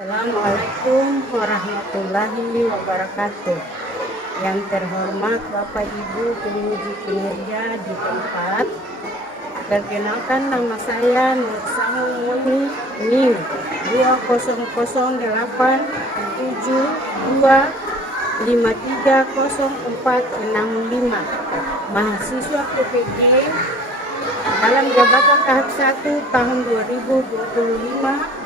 Assalamualaikum warahmatullahi wabarakatuh. Yang terhormat Bapak Ibu penguji kinerja di tempat, perkenalkan nama saya Nur Samuni NIM 2000725300465, mahasiswa PPG dalam jabatan tahap 1 tahun 2025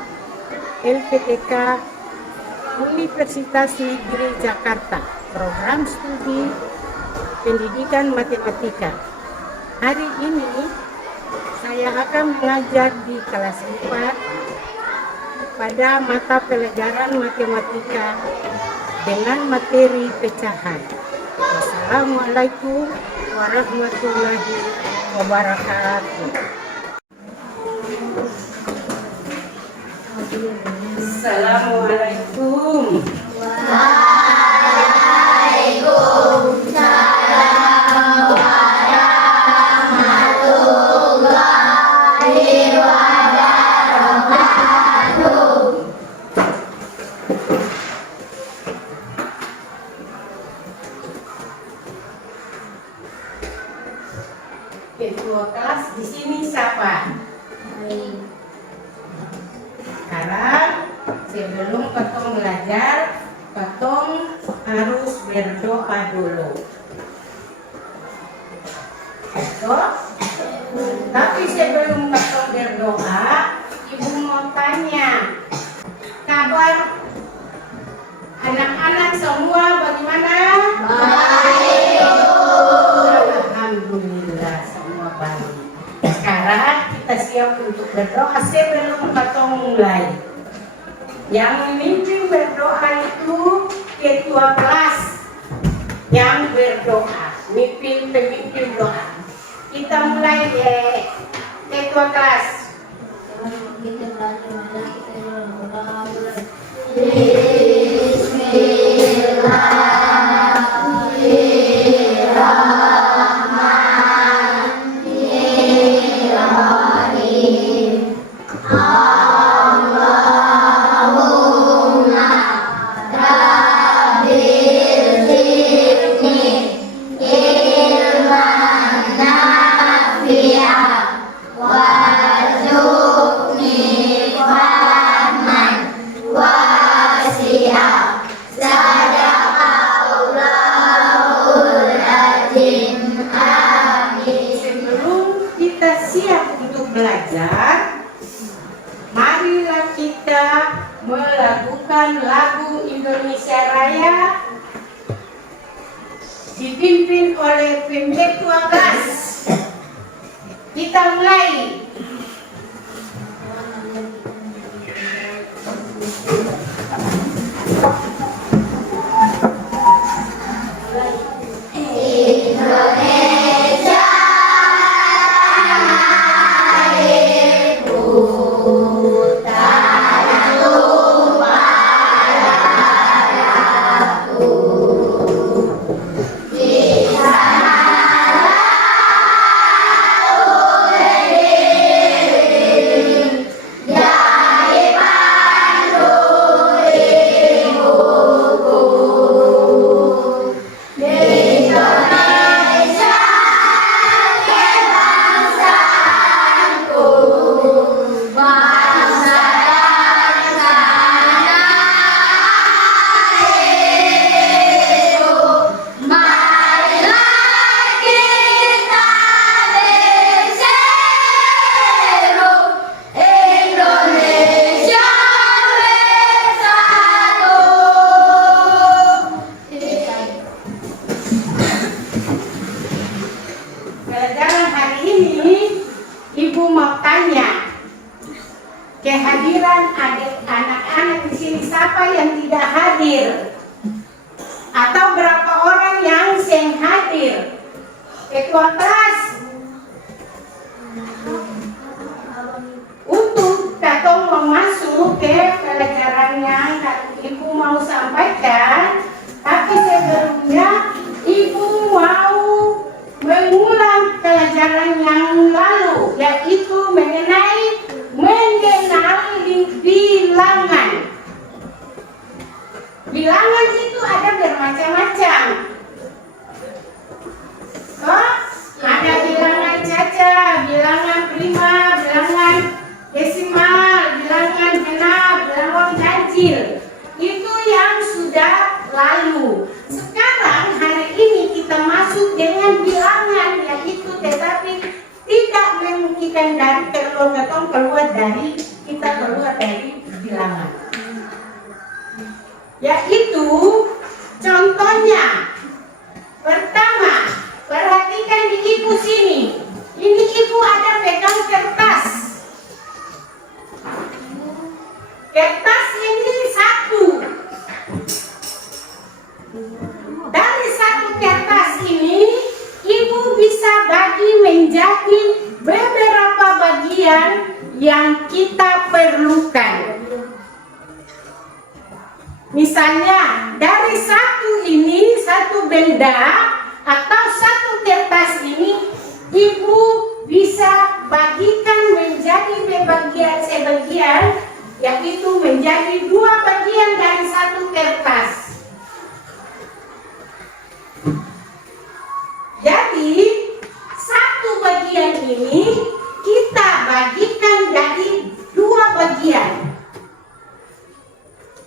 LPTK Universitas Negeri Jakarta, program studi pendidikan matematika. Hari ini saya akan mengajar di kelas 4 pada mata pelajaran matematika dengan materi pecahan. Wassalamualaikum warahmatullahi wabarakatuh. Assalamualaikum. Waalaikumsalam warahmatullahi wabarakatuh. Ketua kelas di sini siapa? Sekarang sebelum Katong belajar, Katong harus berdoa dulu. Betul? Tapi sebelum Katong berdoa, Ibu mau tanya, kabar anak-anak semua bagaimana? Baik. Alhamdulillah semua baik. Sekarang kita siap untuk berdoa sebelum Katong mulai. Yang memimpin berdoa itu ketua kelas yang berdoa, pemimpin doa. Kita mulai ketua kelas. Sebelum kita siap untuk belajar, marilah kita melakukan lagu Indonesia Raya dipimpin oleh ketua kelas. Kita mulai. Indonesia airku, tanah tumpah darahku. Di sanalah aku berdiri, jadi pandu ibuku. Indonesia kebangsaanku, bangsa dan tanah airku. Marilah kita berseru, Indonesia bersatu. Pelajaran hari ini, Ibu mau tanya kehadiran anak-anak di sini siapa yang tidak hadir? Atau berapa orang yang seng hadir? Ketua kelas. Untuk Katong mau masuk ke pelajaran yang Ibu mau sampaikan, tapi sebelumnya Ibu mau mengulang pelajaran yang lalu, yaitu mengenai mengenali bilangan. dengan bilangan yaitu tetapi tidak memungkinkan dari keluar dari bilangan. Yaitu contohnya pertama, perhatikan di ibu sini. Ini ibu ada pegang kertas. Kertas ini satu. Dari satu kertas ini, ibu bisa bagi menjadi beberapa bagian yang kita perlukan. Misalnya, dari satu benda atau satu kertas ini, ibu bisa bagikan menjadi sebagian, yaitu menjadi 2 bagian dari satu kertas. Jadi, satu bagian ini kita bagikan jadi 2 bagian.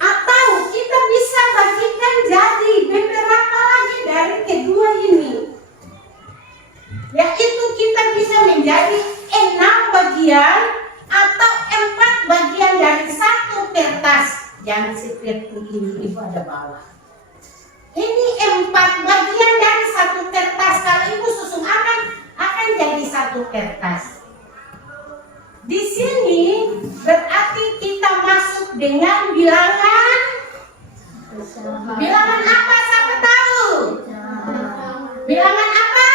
Atau kita bisa bagikan jadi beberapa lagi dari kedua ini. Yaitu kita bisa menjadi 6 bagian atau 4 bagian dari satu kertas. Yang seperti ini ibu ada bawah. Ini 4 bagian dari satu kertas. Kalau ibu susun akan jadi satu kertas. Di sini berarti kita masuk dengan bilangan. Bilangan apa? Siapa tahu? Bilangan apa?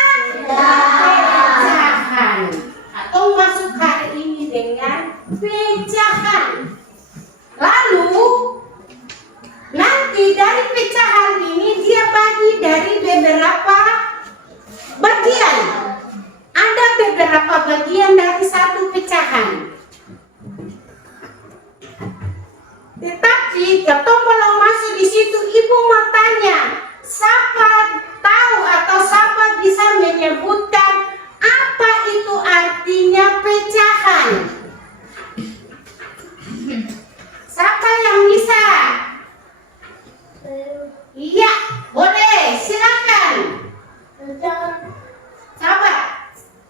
Pecahan. Atau masuk hari ini dengan pecahan. Lalu nanti dari pecahan ini dia bagi dari beberapa bagian. Ada beberapa bagian dari satu pecahan. Tetapi kalau mau masuk di situ, ibu mau tanya, siapa tahu atau siapa bisa menyebutkan apa itu artinya pecahan? Siapa yang bisa? Iya, boleh, silakan. Sahabat,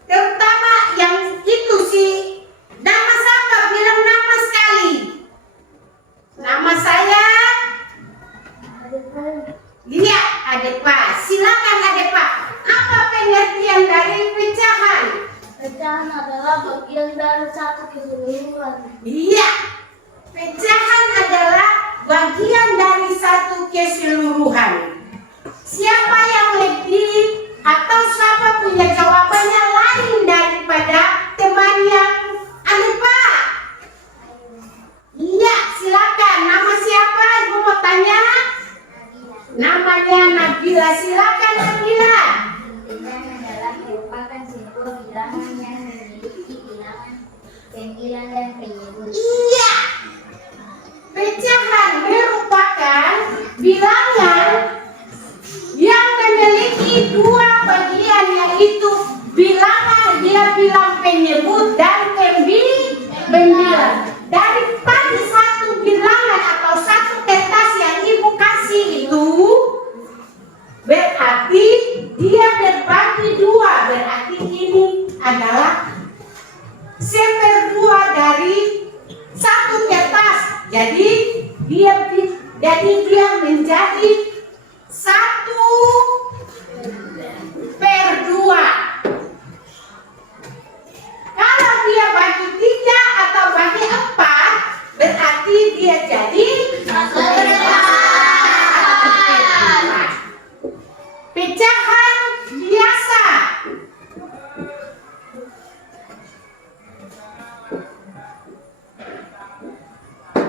terutama yang itu sih, nama siapa? Bilang nama sekali. Nama saya. Iya, Adepa. Silakan Adepa. Apa pengertian dari pecahan? Pecahan adalah bagian dari satu keseluruhan. Iya, pecahan adalah bagian dari satu keseluruhan. Siapa yang lebih atau siapa punya jawabannya lain daripada teman yang Adepa? Iya, silakan. Nama siapa? Ibu mau tanya. Namanya Nabila. Silakan Nabila. Pecahan adalah merupakan sebuah bilangan yang memiliki bilangan penghilang dan penyebut. Iya. Pecahan merupakan bilangan yang memiliki 2 bagian, yaitu bilangan bilang penyebut dan pembilang. Daripada satu bilangan atau satu kertas yang ibu kasih itu, berarti dia berbagi 2. Berarti ini adalah 1/2 dari satu kertas. Jadi dia menjadi 1/2. Kalau dia bagi 3 atau bagi 4, berarti dia jadi 1/4. Pecahan biasa.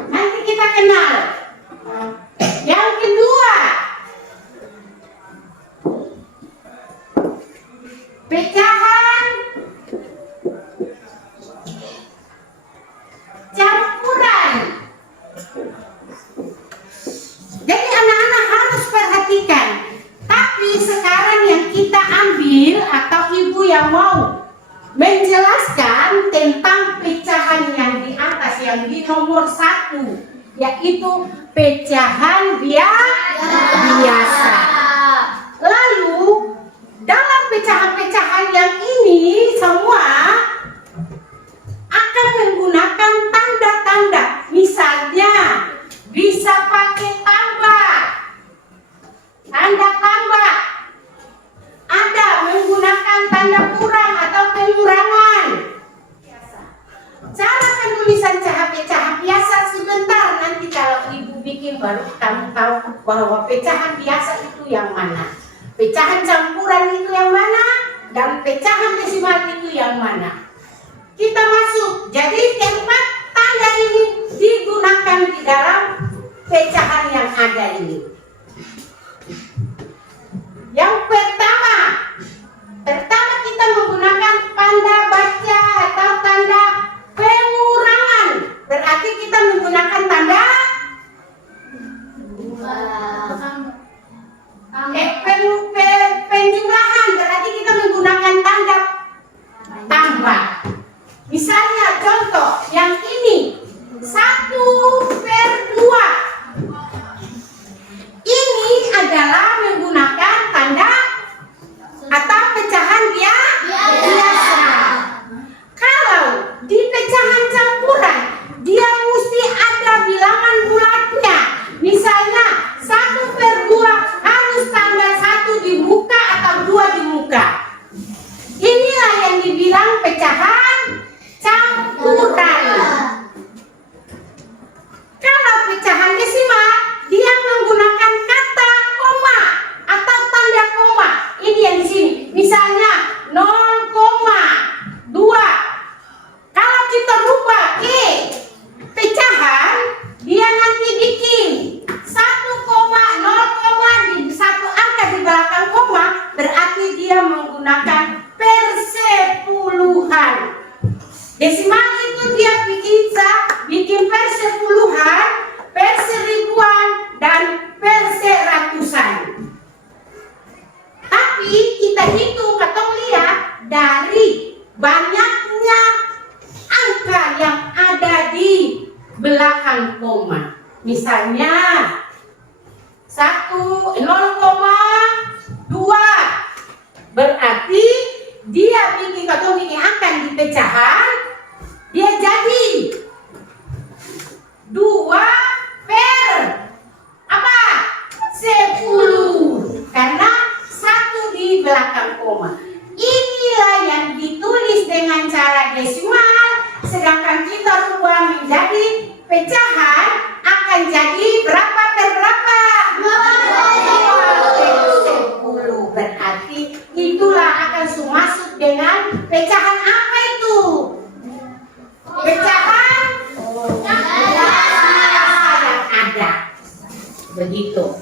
Nanti kita kenal. Yang kedua, pecahan campuran. Jadi anak-anak harus perhatikan. Tapi sekarang yang kita ambil atau ibu yang mau menjelaskan tentang pecahan yang di atas, yang di nomor 1, yaitu pecahan biasa. Lalu dalam pecahan-pecahan yang ini semua akan menggunakan tanda-tanda. Misalnya bisa pakai tambah, tanda tambah. Ada menggunakan tanda kurang atau pengurangan. Cara penulisan pecahan biasa sebentar, nanti kalau ibu bikin baru kamu tahu bahwa pecahan biasa itu yang mana, pecahan campuran itu yang mana, dan pecahan desimal itu yang mana. Kita masuk, jadi keempat tanda ini digunakan di dalam pecahan yang ada ini. Yang pertama kita menggunakan tanda baca atau tanda pengurangan. Berarti kita menggunakan tanda penjumlahan. Berarti kita menggunakan tanda tambah. Misalnya contoh yang ini 1/2. Ini adalah menggunakan tanda atau pecahan biasa. Kalau di pecahan campuran dia mesti ada bilangan bulatnya. Misalnya 1/2 harus tanda 1 di muka atau 2 di muka. Inilah yang dibilang pecahan campuran. Kalau pecahan desimal dia menggunakan kata koma atau tanda koma. Ini yang di sini. Misalnya 0,2. Kalau kita rubah ke pecahan, dia nanti bikin 1,0, di satu angka di belakang koma, berarti dia menggunakan persepuluhan. Desimal itu dia bikin persepuluhan, perseribuan, dan perseratusan. Tapi kita hitung atau lihat dari banyaknya angka yang ada di belakang koma. Misalnya 0,2, berarti dia bikin angka di pecahan, dia jadi 2/10 karena 1 di belakang koma. Inilah yang ditulis dengan cara desimal, sedangkan kita rubah menjadi pecahan akan jadi berapa per berapa? 2/10. Berarti itulah akan masuk dengan pecahan apa itu? Pecahan yang ada. Begitu.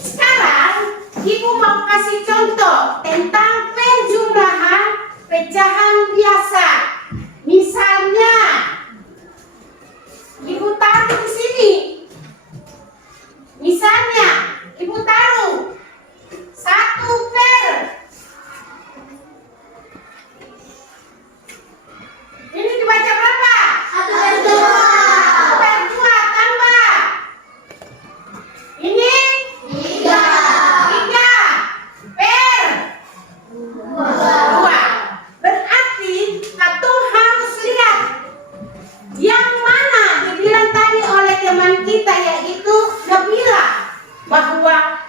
Sekarang ibu mau kasih contoh tentang penjumlahan pecahan biasa. Misalnya ibu taruh di sini. Misalnya ibu taruh 1/. Ini dibaca berapa? 1/2. 1/2 tambah. Ini 3/2. Berarti katung harus lihat yang mana dibilang tadi oleh teman kita, yaitu Nabila, bahwa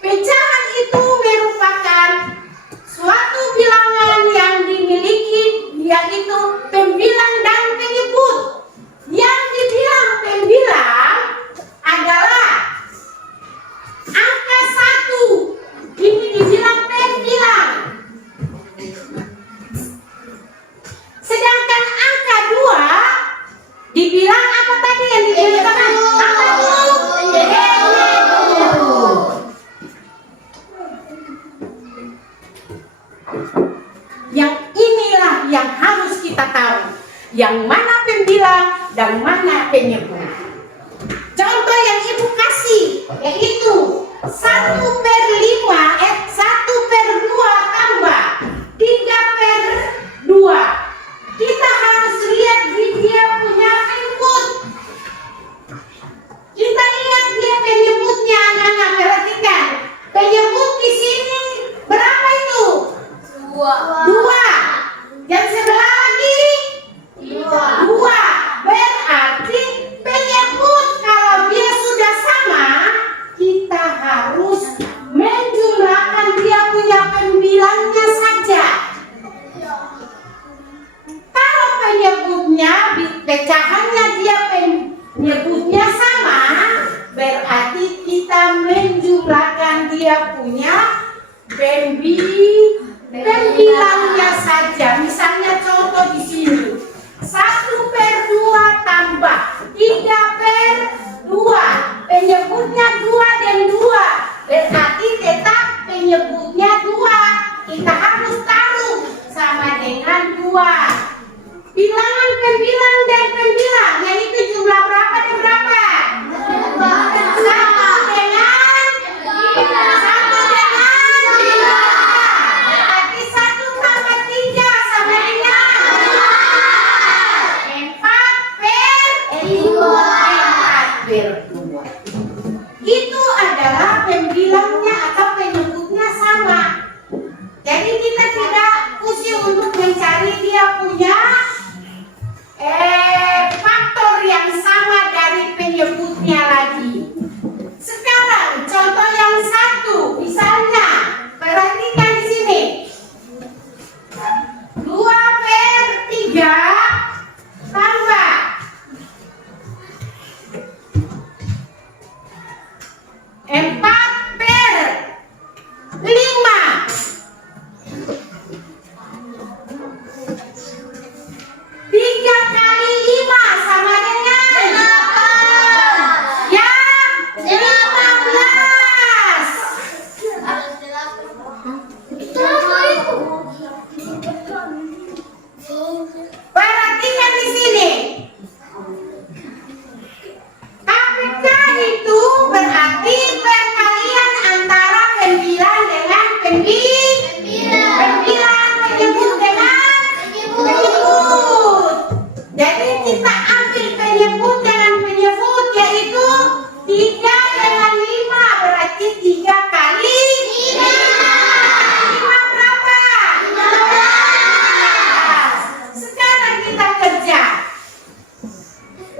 pecahan itu merupakan suatu bilangan yang dimiliki, yaitu pembilang dan penyebut. Yang dibilang pembilang adalah angka 1. Ini dibilang pembilang. Sedangkan angka 2 dibilang apa tadi yang dibilang? Angka 2. Yang inilah yang harus kita tahu, yang mana pembilang dan mana penyebut. Contoh yang ibu kasih yaitu 1/5, 1/2 tambah 3/2. Kita harus lihat dia punya input. Kita lihat dia penyebutnya, anak-anak perhatikan. Penyebut di sini berapa itu? kita tidak pusing untuk mencari dia punya faktor yang sama dari penyebutnya lagi. Sekarang contoh yang satu, misalnya perhatikan di sini. 2/3 tambah 4/5. 3 kali 5 sama dengan ya 15. Perhatikan di sini. KPK itu berarti perkalian antara pembilang dengan pembilang penyebut dengan penyebut. Jadi kita ambil penyebut dengan penyebut, yaitu 3 dengan 5 berarti 3 kali 5 berapa? 15. Sekarang kita kerja.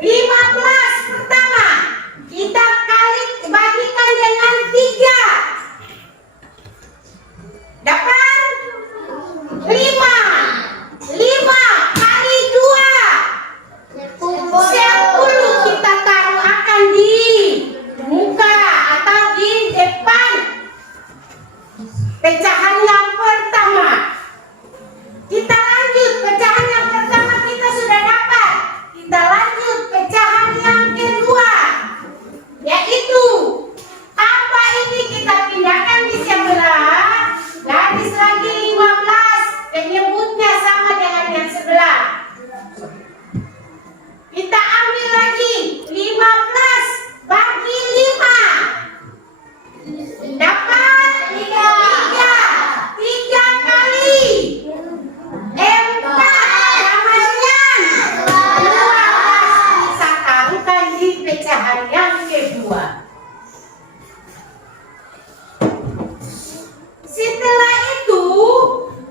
15 pertama kita bagikan dengan 3. Dapat 5. 5 kali 2 10 kita taruh akan di muka atau di depan pecahan yang pertama. Kita lanjut, pecahan yang pertama kita sudah dapat. Kita lanjut pecahan yang kedua, yaitu apa ini kita pindahkan di sebelah, garis lagi 15, penyebutnya sama dengan yang sebelah. Kita ambil lagi 15 bagi 5 dapat 3 kali 4 sama dengan 12. Bisa taruhkan di pecahan yang kedua. Setelah itu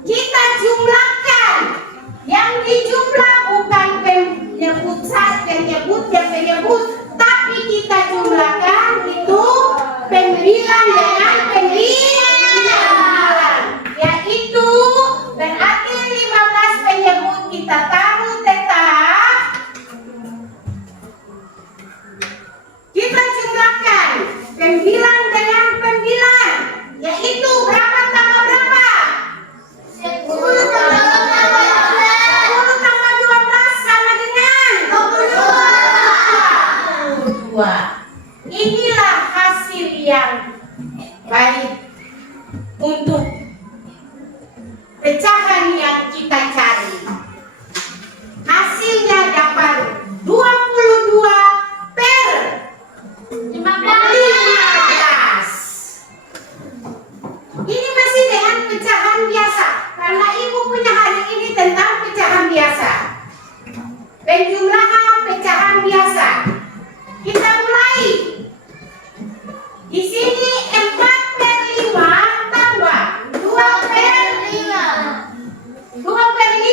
kita jumlahkan. Yang dijumlah bukan penyebut, tapi kita jumlahkan itu pembilang dengan pembilang, yaitu berarti 15 penyebut kita taruh tetap. Kita jumlahkan pembilang dengan pembilang, yaitu berapa tambah berapa? 10 tambah 12 sama dengan 22. Inilah hasil yang baik untuk pecahan yang kita cari. Hasilnya dapat 22/15. Ini masih dengan pecahan biasa, karena ibu punya hari ini tentang pecahan biasa. Penjumlahan pecahan biasa. Kita mulai. Di sini 4/5 tambah 2/5. 2/5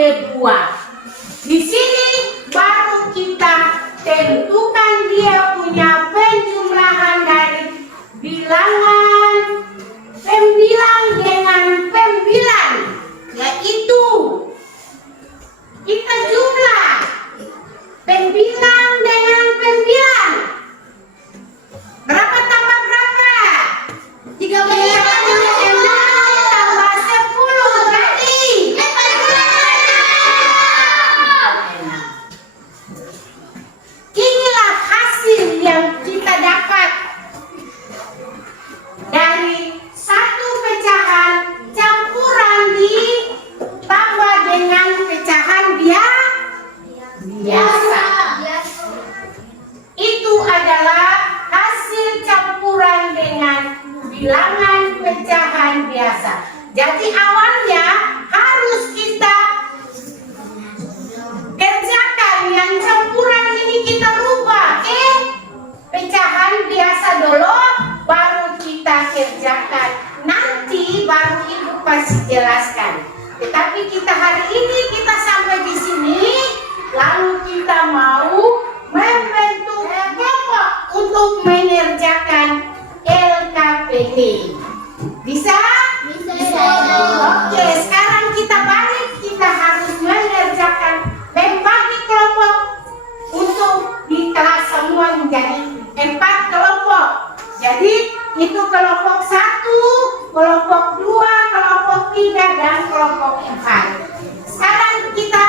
kedua. Di sini baru kita tentukan dia punya penjumlahan dari bilangan pembilang dengan pembilang, yaitu kita jumlah pembilang dengan pembilang. Berapa tambah berapa? 36 tambah 10 berarti 46. Inilah hasil yang kita dapat dari satu pecahan campuran ditambah dengan pecahan biasa. Itu adalah hasil campuran dengan bilangan pecahan biasa. Jadi awalnya harus kita kerjakan yang campuran ini, kita rubah ke pecahan biasa dulu, baru kita kerjakan. Nanti baru ibu pasti jelaskan. Tetapi kita hari ini kita sampai di sini, lalu kita mau membentuk kelompok untuk mengerjakan LKPD. Bisa? Bisa. Oke, sekarang kita balik. Kita harus mengerjakan membagi kelompok untuk di kelas semua menjadi 4 kelompok. Jadi itu kelompok 1, kelompok 2, kelompok 3, dan kelompok 4. Sekarang kita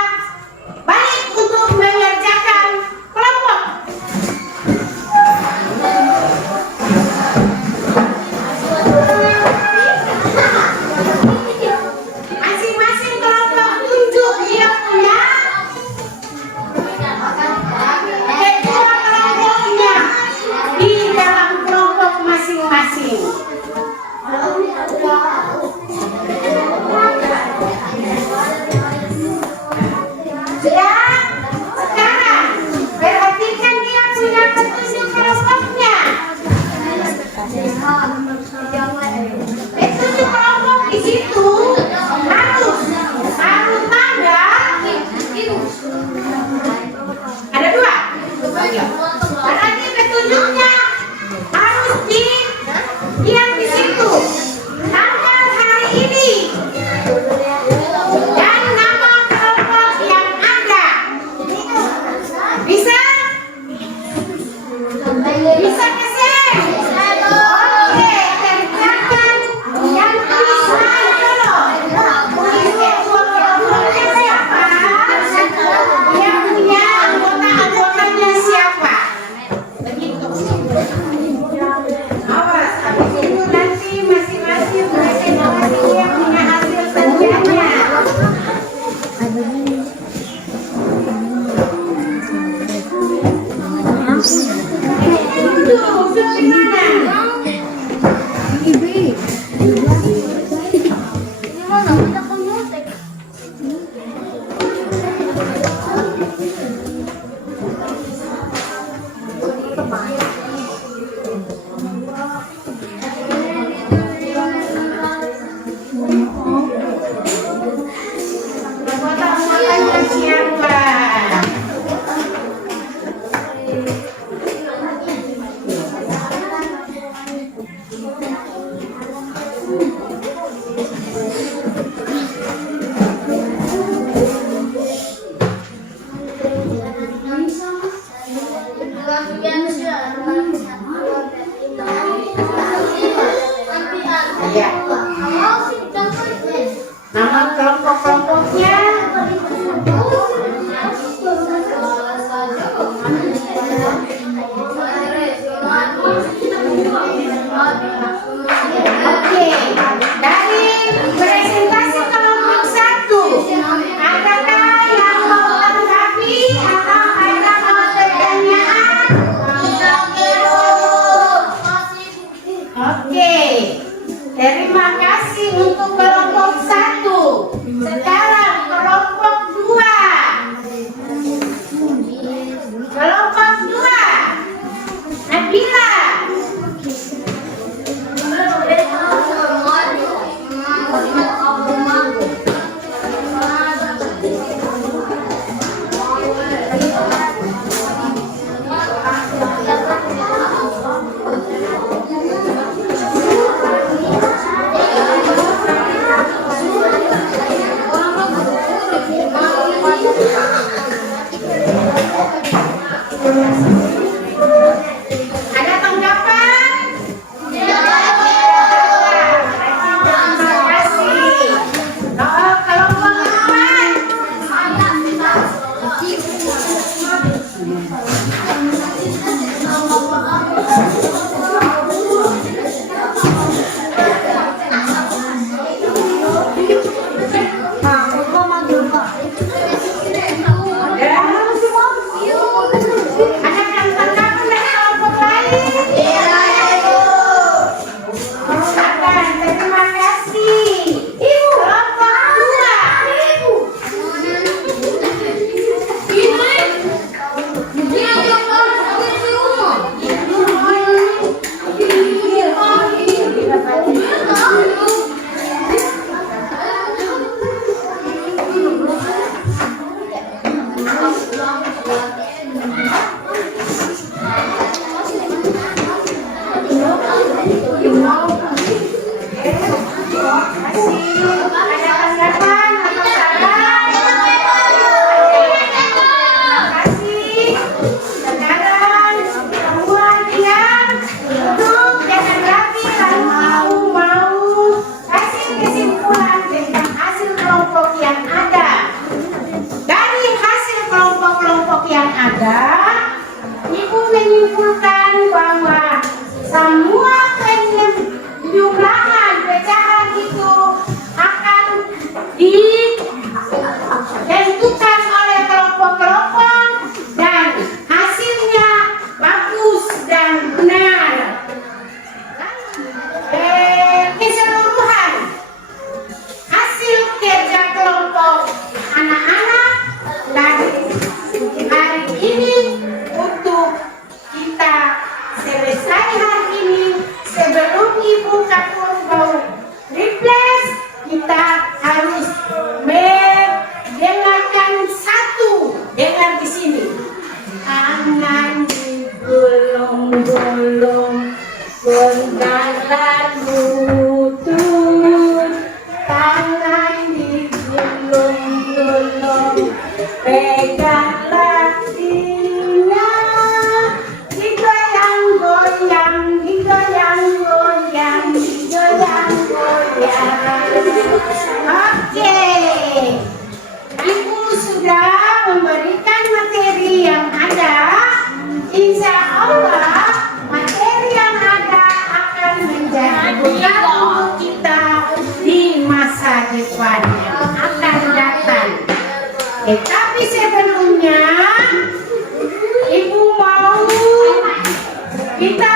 ada, Ibu menyimpulkan bahwa semua penjumlahan pecahan itu akan ditentukan oleh kelompok-kelompok dan hasilnya bagus dan benar. Keseluruhan hasil kerja kelompok anak-anak dari hari ini untuk kita selesai hari ini sebelum Ibu Kapur mau replace, kita harus mendengarkan satu, dengar di sini. Tangan digulung-gulung, berjalan lutut, tangan digulung-gulung, peganglah sina, digoyang-goyang, digoyang-goyang, digoyang-goyang. Oke, Ibu sudah memberikan materi yang ada. Insya Allah materi yang ada akan menjadi bekal untuk kita di masa depan yang akan datang. Tapi sebelumnya Ibu mau kita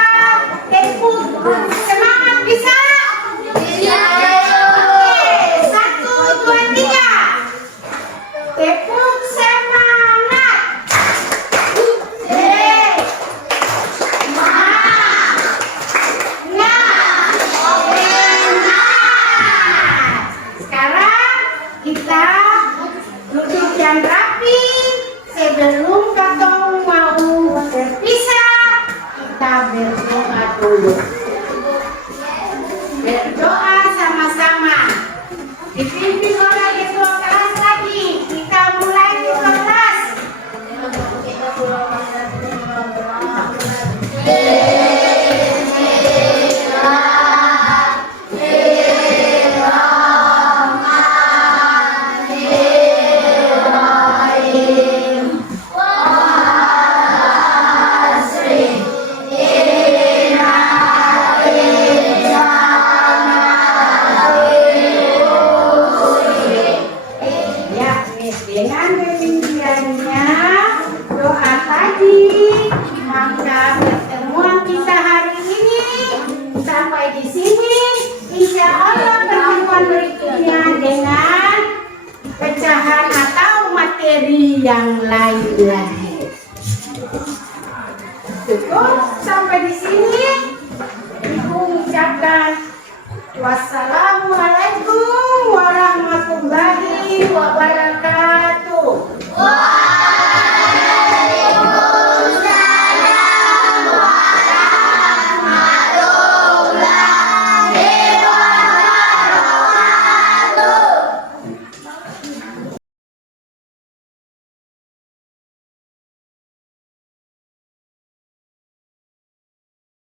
tepuk semangat, bisa? Oke, 1, 2, 3. Tepuk semangat. Sekarang kita duduk yang rapi. Sebelum katong mau berpisah, kita berdoa dulu. Berdoa sama-sama. Dipimpin oleh ketua kelas lagi. Kita mulai ketua kelas. Ya, dengan demikiannya doa tadi, maka pertemuan kita hari ini sampai di sini. Insya Allah pertemuan berikutnya dengan pecahan atau materi yang lain lagi. Cukup sampai di sini. Ibu ucapkan wassalamualaikum warahmatullahi wabarakatuh.